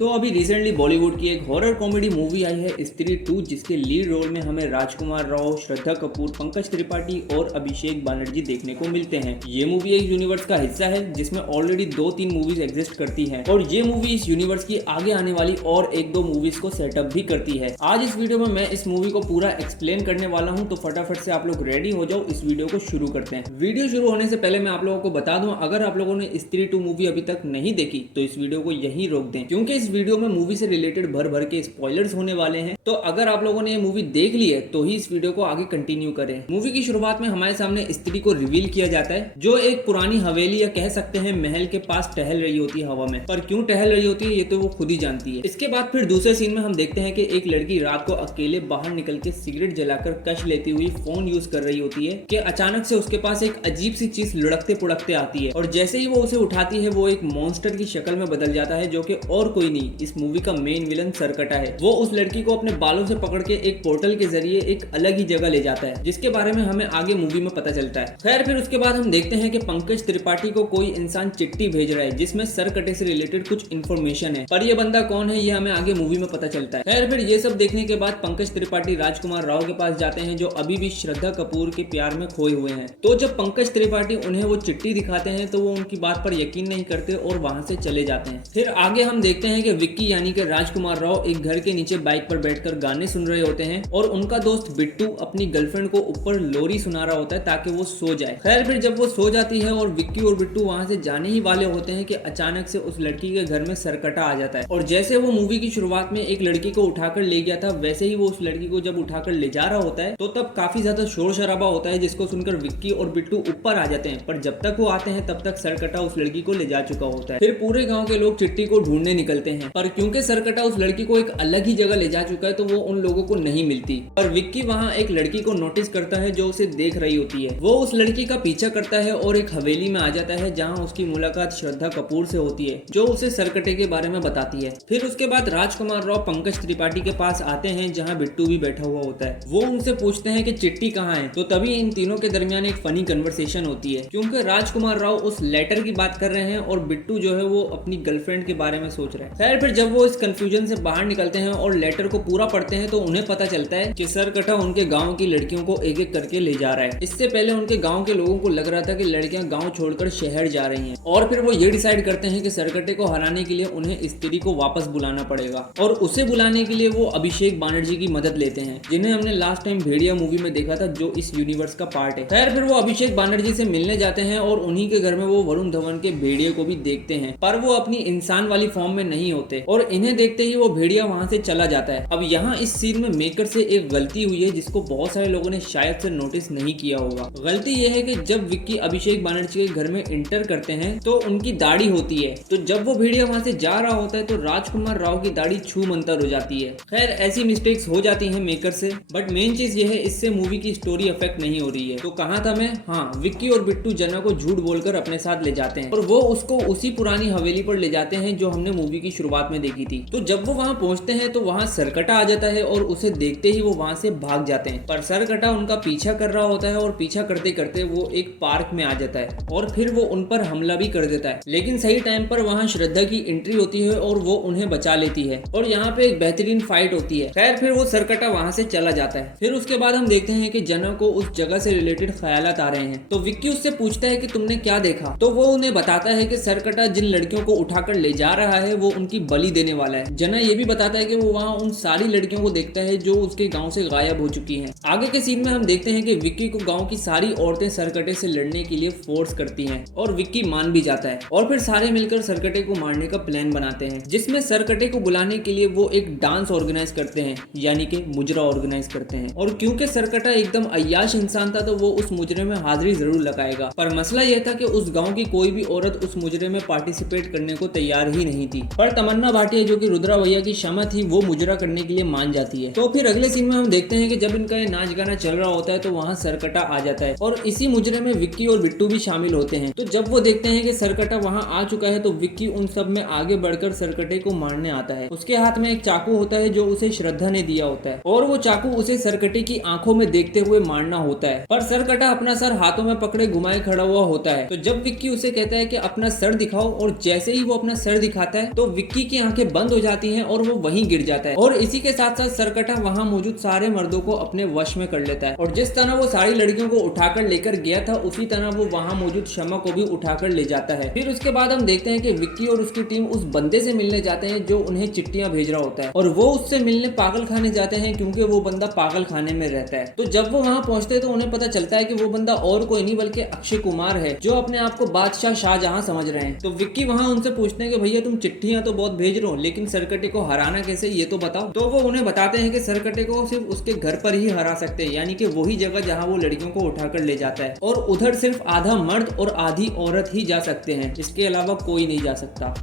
तो अभी रिसेंटली बॉलीवुड की एक हॉरर कॉमेडी मूवी आई है स्त्री 2, जिसके लीड रोल में हमें राजकुमार राव, श्रद्धा कपूर, पंकज त्रिपाठी और अभिषेक बनर्जी देखने को मिलते हैं। ये मूवी एक यूनिवर्स का हिस्सा है जिसमें ऑलरेडी 2-3 मूवीज एग्जिस्ट करती हैं और ये मूवी इस यूनिवर्स की आगे आने वाली और 1-2 मूवीज को सेटअप भी करती है। आज इस वीडियो में मैं इस मूवी को पूरा एक्सप्लेन करने वाला हूँ, तो फटाफट से आप लोग रेडी हो जाओ, इस वीडियो को शुरू करते हैं। वीडियो शुरू होने से पहले मैं आप लोगों को बता दूं, अगर आप लोगों ने स्त्री 2 मूवी अभी तक नहीं देखी तो इस वीडियो को यहीं रोक दें, क्योंकि इस वीडियो में मूवी से रिलेटेड भर भर के स्पॉयलर्स होने वाले हैं। तो अगर आप लोगों ने ये मूवी देख ली है तो ही इस वीडियो को आगे कंटिन्यू करें। मूवी की शुरुआत में हमारे सामने स्त्री को रिवील किया जाता है, जो एक पुरानी हवेली या कह सकते हैं महल के पास टहल रही होती है हवा में। पर क्यों टहल रही होती है ये तो वो खुद ही जानती है। इसके बाद फिर दूसरे सीन में हम देखते हैं कि एक लड़की रात को अकेले बाहर निकल के सिगरेट जलाकर कश लेती हुई फोन यूज कर रही होती है कि अचानक से उसके पास एक अजीब सी चीज लुढ़कते पुढ़कते आती है और जैसे ही वो उसे उठाती है वो एक मॉन्स्टर की शक्ल में बदल जाता है, जो कि और कोई नहीं, इस मूवी का मेन विलन सरकटा है। वो उस लड़की को अपने बालों से पकड़ के एक पोर्टल के जरिए एक अलग ही जगह ले जाता है, जिसके बारे में हमें आगे मूवी में पता चलता है। खैर फिर उसके बाद हम देखते हैं कि पंकज त्रिपाठी को कोई इंसान चिट्ठी भेज रहा है जिसमें सरकटे से रिलेटेड कुछ इन्फॉर्मेशन है, पर ये बंदा कौन है ये हमें आगे मूवी में पता चलता है। खैर फिर ये सब देखने के बाद पंकज त्रिपाठी राजकुमार राव के पास जाते हैं, जो अभी भी श्रद्धा कपूर के प्यार में खोए हुए हैं। तो जब पंकज त्रिपाठी उन्हें वो चिट्ठी दिखाते हैं तो वो उनकी बात पर यकीन नहीं करते और वहां से चले जाते हैं। फिर आगे हम देखते हैं कि विक्की यानी कि राजकुमार राव एक घर के नीचे बाइक पर बैठकर गाने सुन रहे होते हैं और उनका दोस्त बिट्टू अपनी गर्लफ्रेंड को ऊपर लोरी सुना रहा होता है ताकि वो सो जाए। खैर फिर जब वो सो जाती है और विक्की और बिट्टू वहां से जाने ही वाले होते हैं कि अचानक से उस लड़की के घर में सरकटा आ जाता है और जैसे वो मूवी की शुरुआत में एक लड़की को उठाकर ले गया था, वैसे ही वो उस लड़की को जब उठाकर ले जा रहा होता है तो तब काफी ज्यादा शोर शराबा होता है, जिसको सुनकर विक्की और बिट्टू ऊपर आ जाते हैं। पर जब तक वो आते हैं तब तक सरकटा उस लड़की को ले जा चुका होता है। फिर पूरे गांव के लोग चिट्ठी को ढूंढने निकलते हैं, पर क्योंकि सरकटा उस लड़की को एक अलग ही जगह ले जा चुका है तो वो उन लोगों को नहीं मिलती। पर विक्की वहाँ एक लड़की को नोटिस करता है जो उसे देख रही होती है। वो उस लड़की का पीछा करता है और एक हवेली में आ जाता है जहाँ उसकी मुलाकात श्रद्धा कपूर से होती है, जो उसे सरकटे के बारे में बताती है। फिर उसके बाद राजकुमार राव पंकज त्रिपाठी के पास आते हैं जहाँ बिट्टू भी बैठा हुआ होता है। वो उनसे पूछते हैं कि चिट्ठी कहाँ है, तो तभी इन तीनों के दरमियान एक फनी कन्वर्सेशन होती है, क्योंकि राजकुमार राव उस लेटर की बात कर रहे हैं और बिट्टू जो है वो अपनी गर्लफ्रेंड के बारे में सोच रहे हैं। खैर फिर जब वो इस कंफ्यूजन से बाहर निकलते हैं और लेटर को पूरा पढ़ते हैं तो उन्हें पता चलता है कि सरकटा उनके गांव की लड़कियों को एक एक करके ले जा रहा है। इससे पहले उनके गांव के लोगों को लग रहा था कि लड़कियां गांव छोड़कर शहर जा रही हैं और फिर वो ये डिसाइड करते हैं कि सरकटे को हराने के लिए उन्हें स्त्री को वापस बुलाना पड़ेगा और उसे बुलाने के लिए वो अभिषेक बनर्जी की मदद लेते हैं, जिन्हें हमने लास्ट टाइम भेड़िया मूवी में देखा था, जो इस यूनिवर्स का पार्ट है। खैर फिर वो अभिषेक बनर्जी से मिलने जाते हैं और उन्हीं के घर में वो वरुण धवन के भेड़िए को भी देखते हैं, पर वो अपनी इंसान वाली फॉर्म में नहीं होते और इन्हें देखते ही वो भेड़िया वहां से चला जाता है। अब यहाँ इस सीन में मेकर से एक गलती हुई है जिसको बहुत सारे लोगों ने शायद से नोटिस नहीं किया होगा। गलती यह है कि जब विक्की अभिषेक बनर्जी के घर में इंटर करते हैं तो उनकी दाढ़ी होती है, तो जब वो भेड़िया वहां से जा रहा होता है तो राजकुमार राव की दाढ़ी छू मंतर हो जाती है। खैर ऐसी मिस्टेक्स हो जाती है मेकर से, बट मेन चीज ये है इससे मूवी की स्टोरी अफेक्ट नहीं हो रही है। तो कहा था मैं, हाँ, विक्की और बिट्टू जना को झूठ बोलकर अपने साथ ले जाते हैं और वो उसको उसी पुरानी हवेली पर ले जाते हैं जो हमने मूवी की शुरुआत में देखी थी। तो जब वो वहां पहुंचते हैं तो वहां सरकटा आ जाता है और उसे देखते ही वो वहां से भाग जाते हैं, पर सरकटा उनका पीछा कर रहा होता है और पीछा करते करते वो एक पार्क में आ जाता है और फिर वो उन पर हमला भी कर देता है। लेकिन सही टाइम पर वहां श्रद्धा की एंट्री होती है और वो उन्हें बचा लेती है और यहाँ पे एक बेहतरीन फाइट होती है। खैर फिर वो सरकटा वहां से चला जाता है। फिर उसके बाद हम देखते हैं कि जना को उस जगह से रिलेटेड ख्यालात आ रहे हैं, तो विक्की उससे पूछता है कि तुमने क्या देखा, तो वो उन्हें बताता है कि सरकटा जिन लड़कियों को उठाकर ले जा रहा है वो उनकी बलि देने वाला है। जना ये भी बताता है कि वो वहाँ उन सारी लड़कियों को देखता है जो उसके गांव से गायब हो चुकी हैं। आगे के सीन में हम देखते हैं कि विक्की को गांव की सारी औरतें सरकटे से लड़ने के लिए फोर्स करती हैं और विक्की मान भी जाता है और फिर सारे मिलकर सरकटे को मारने का प्लान बनाते हैं, जिसमें सरकटे को बुलाने के लिए वो एक डांस ऑर्गेनाइज करते हैं, यानी कि मुजरा ऑर्गेनाइज करते हैं। और क्योंकि सरकटा एकदम अय्याश इंसान था तो वो उस मुजरे में हाजिरी जरूर लगाएगा, पर मसला यह था कि उस गाँव की कोई भी औरत उस मुजरे में पार्टिसिपेट करने को तैयार ही नहीं थी। पर तमन्ना भाटिया जो कि रुद्रा भैया की क्षमा थी वो मुजरा करने के लिए मान जाती है। तो फिर अगले सीन में हम देखते हैं कि जब इनका ये नाच गाना चल रहा होता है तो वहाँ सरकटा आ जाता है और इसी मुजरे में विक्की और बिट्टू भी शामिल होते हैं। तो जब वो देखते हैं कि सरकटा वहाँ आ चुका है तो विक्की उन सब में आगे बढ़कर सरकटे को मारने आता है। उसके हाथ में एक चाकू होता है जो उसे श्रद्धा ने दिया होता है और वो चाकू उसे सरकटे की आंखों में देखते हुए मारना होता है, पर सरकटा अपना सर हाथों में पकड़े घुमाए खड़ा हुआ होता है। तो जब विक्की उसे कहता है कि अपना सर दिखाओ और जैसे ही वो अपना सर दिखाता है तो विक्की विक्की की आंखें बंद हो जाती हैं और वो वहीं गिर जाता है। और इसी के साथ साथ सरकटा वहां मौजूद सारे मर्दों को अपने वश में कर लेता है और जिस तरह वो सारी लड़कियों को उठाकर लेकर गया था उसी तरह वो वहां मौजूद शमा को भी उठाकर ले जाता है। फिर उसके बाद हम देखते हैं कि विक्की और उसकी टीम उस बंदे से मिलने जाते हैं जो उन्हें चिट्ठियां भेज रहा होता है और वो उससे मिलने पागल खाने जाते हैं क्योंकि वो बंदा पागल खाने में रहता है। तो जब वो वहां पहुंचते हैं तो उन्हें पता चलता है कि वो बंदा और कोई नहीं बल्कि अक्षय कुमार है जो अपने आप को बादशाह शाहजहां समझ रहे हैं। तो विक्की वहां उनसे पूछते हैं कि भैया तुम चिट्ठियां तो बहुत भेज रहे हो लेकिन सरकटे को हराना कैसे ये तो बताओ। तो वो उन्हें बताते हैं कि सरकटे को सिर्फ उसके घर पर ही हरा सकते हैं, यानी कि वही जगह जहां वो लड़कियों को उठाकर ले जाता है और उधर सिर्फ आधा मर्द और आधी औरत ही जा सकते हैं, इसके अलावा कोई नहीं जा सकता।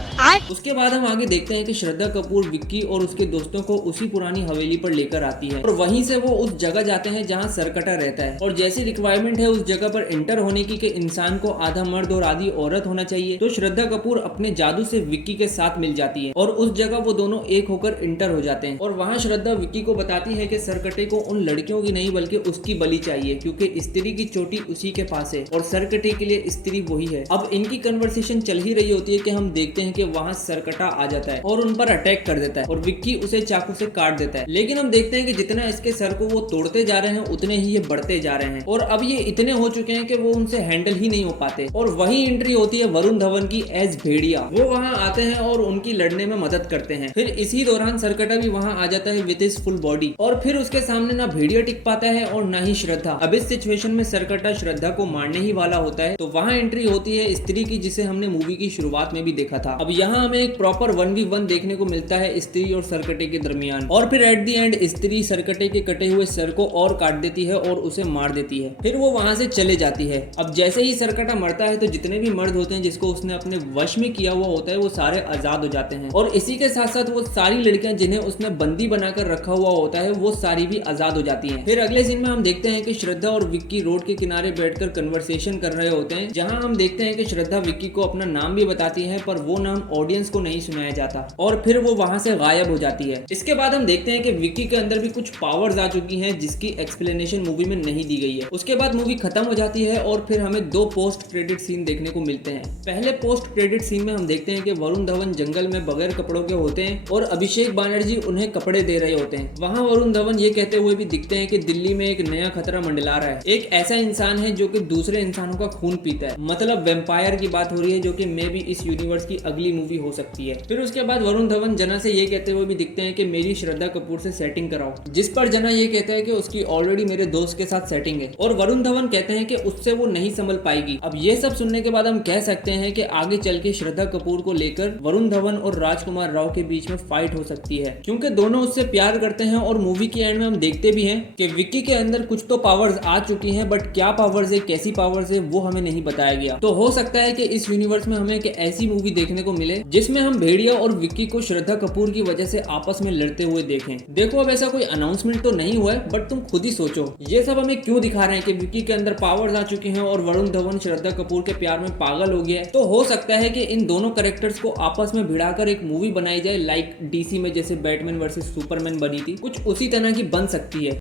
उसके बाद हम आगे देखते हैं कि श्रद्धा कपूर विक्की और उसके दोस्तों को उसी पुरानी हवेली पर लेकर आती है और वहीं से वो उस जगह जाते हैं जहां सरकटा रहता है और जैसी रिक्वायरमेंट है उस जगह पर एंटर होने की कि इंसान को आधा मर्द और आधी औरत होना चाहिए, तो श्रद्धा कपूर अपने जादू से विक्की के साथ मिल जाती है और उस जगह वो दोनों एक होकर इंटर हो जाते हैं। और वहां श्रद्धा विक्की को बताती है कि सरकटे को उन लड़कियों की नहीं बल्कि उसकी बलि चाहिए क्योंकि स्त्री की चोटी उसी के पास है और सरकटे के लिए स्त्री वही है। अब इनकी कन्वर्सेशन चल ही रही होती है कि हम देखते हैं कि वहां सरकटा आ जाता है और उन पर अटैक कर देता है और विक्की उसे चाकू से काट देता है। लेकिन हम देखते हैं कि जितना इसके सर को वो तोड़ते जा रहे हैं उतने ही ये बढ़ते जा रहे हैं और अब ये इतने हो चुके हैं कि वो उनसे हैंडल ही नहीं हो पाते। और वही एंट्री होती है वरुण धवन की एज भेड़िया। वो वहां आते हैं और उनकी लड़ने में मदद करते हैं। फिर इसी दौरान सरकटा भी वहां आ जाता है विद हिज फुल बॉडी और फिर उसके सामने ना भेड़िया टिक पाता है और ना ही श्रद्धा। अब इस सिचुएशन में सरकटा श्रद्धा को मारने ही वाला होता है। तो वहां एंट्री होती है स्त्री की जिसे हमने मूवी की शुरुआत में भी देखा था। अब यहाँ हमें एक प्रॉपर 1v1 देखने को मिलता है स्त्री और सरकटे के दरमियान और फिर एट द एंड स्त्री सरकटे के कटे हुए सर को और काट देती है और उसे मार देती है। फिर वो वहां से चले जाती है। अब जैसे ही सरकटा मरता है तो जितने भी मर्द होते हैं जिसको उसने अपने वश में किया हुआ होता है वो सारे आजाद हो जाते हैं और इसी के साथ साथ वो सारी लड़कियां जिन्हें उसने बंदी बनाकर रखा हुआ होता है वो सारी भी आजाद हो जाती हैं। फिर अगले सीन में हम देखते हैं कि श्रद्धा और विक्की रोड के किनारे बैठकर कन्वर्सेशन कर रहे होते हैं जहां हम देखते हैं कि श्रद्धा विक्की को अपना नाम भी बताती है पर वो नाम ऑडियंस को नहीं सुनाया जाता और फिर वो वहां से गायब हो जाती है। इसके बाद हम देखते हैं कि विक्की के अंदर भी कुछ पावर्स आ चुकी हैं जिसकी एक्सप्लेनेशन मूवी में नहीं दी गई है। उसके बाद मूवी खत्म हो जाती है और फिर हमें दो पोस्ट क्रेडिट सीन देखने को मिलते हैं। पहले पोस्ट क्रेडिट सीन में हम देखते हैं कि वरुण धवन जंगल में बगैर कपड़ों के होते हैं और अभिषेक बनर्जी उन्हें कपड़े दे रहे होते हैं। वहां वरुण धवन ये कहते हुए भी दिखते हैं कि दिल्ली में एक नया खतरा मंडला रहा है, एक ऐसा इंसान है जो कि दूसरे इंसानों का खून पीता है, मतलब वेम्पायर की बात हो रही है जो कि मे भी इस यूनिवर्स की अगली मूवी हो सकती है। फिर उसके बाद वरुण धवन जना से ये कहते हुए भी दिखते हैं कि मेरी श्रद्धा कपूर से सेटिंग कराओ, जिस पर जना ये कहता है कि उसकी ऑलरेडी मेरे दोस्त के साथ सेटिंग है और वरुण धवन कहते हैं कि उससे वो नहीं संभल पाएगी। अब ये सब सुनने के बाद हम कह सकते हैं कि आगे चल के श्रद्धा कपूर को लेकर वरुण धवन और राजकुमार राव के बीच में फाइट हो सकती है क्योंकि दोनों उससे प्यार करते हैं और मूवी के एंड में हम देखते भी हैं कि विक्की के अंदर कुछ तो पावर्स आ चुकी हैं बट क्या पावर्स है कैसी पावर्स है वो हमें नहीं बताया गया। तो हो सकता है कि इस यूनिवर्स में हमें एक ऐसी मूवी देखने को मिले जिसमें हम भेड़िया और विक्की को श्रद्धा कपूर की वजह से आपस में लड़ते हुए देखें। देखो अब ऐसा कोई अनाउंसमेंट तो नहीं हुआ है बट तुम खुद ही सोचो ये सब हमें क्यों दिखा रहे हैं कि विक्की के अंदर पावर्स आ चुकी हैं और वरुण धवन श्रद्धा कपूर के प्यार में पागल हो गया है। तो हो सकता है कि इन दोनों कैरेक्टर्स को आपस में भिड़ाकर एक मूवी बनाई जाए लाइक डीसी में जैसे बैटमैन वर्सेस सुपरमैन बनी थी, कुछ उसी तरह की बन सकती है।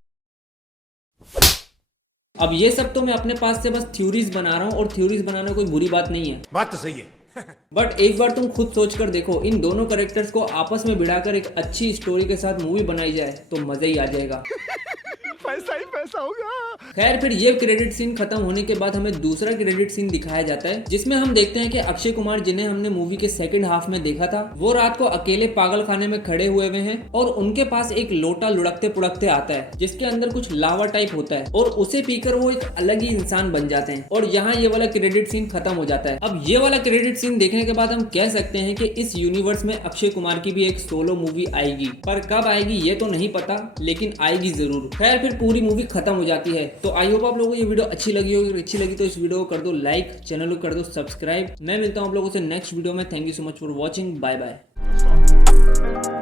अब ये सब तो मैं अपने पास से बस थ्योरीज बना रहा हूँ और थ्योरीज बनाना कोई बुरी बात नहीं है, बात तो सही है बट एक बार तुम खुद सोच कर देखो इन दोनों कैरेक्टर्स को आपस में भिड़ाकर एक अच्छी स्टोरी के साथ मूवी बनाई जाए तो मजा ही आ जाएगा। पैसा ही पैसा होगा। खैर फिर ये क्रेडिट सीन खत्म होने के बाद हमें दूसरा क्रेडिट सीन दिखाया जाता है जिसमें हम देखते हैं कि अक्षय कुमार जिन्हें हमने मूवी के सेकंड हाफ में देखा था वो रात को अकेले पागल खाने में खड़े हुए हैं और उनके पास एक लोटा लुढ़कते पुढ़कते आता है जिसके अंदर कुछ लावा टाइप होता है और उसे पीकर वो एक अलग ही इंसान बन जाते हैं और यहाँ ये वाला क्रेडिट सीन खत्म हो जाता है। अब ये वाला क्रेडिट सीन देखने के बाद हम कह सकते हैं कि इस यूनिवर्स में अक्षय कुमार की भी एक सोलो मूवी आएगी, पर कब आएगी ये तो नहीं पता लेकिन आएगी जरूर। खैर फिर पूरी मूवी खत्म हो जाती है। तो आई होप आप लोगों को ये वीडियो अच्छी लगी होगी। अच्छी लगी तो इस वीडियो को कर दो लाइक, चैनल को कर दो सब्सक्राइब। मैं मिलता हूँ आप लोगों से नेक्स्ट वीडियो में। Thank you so much for watching. Bye bye.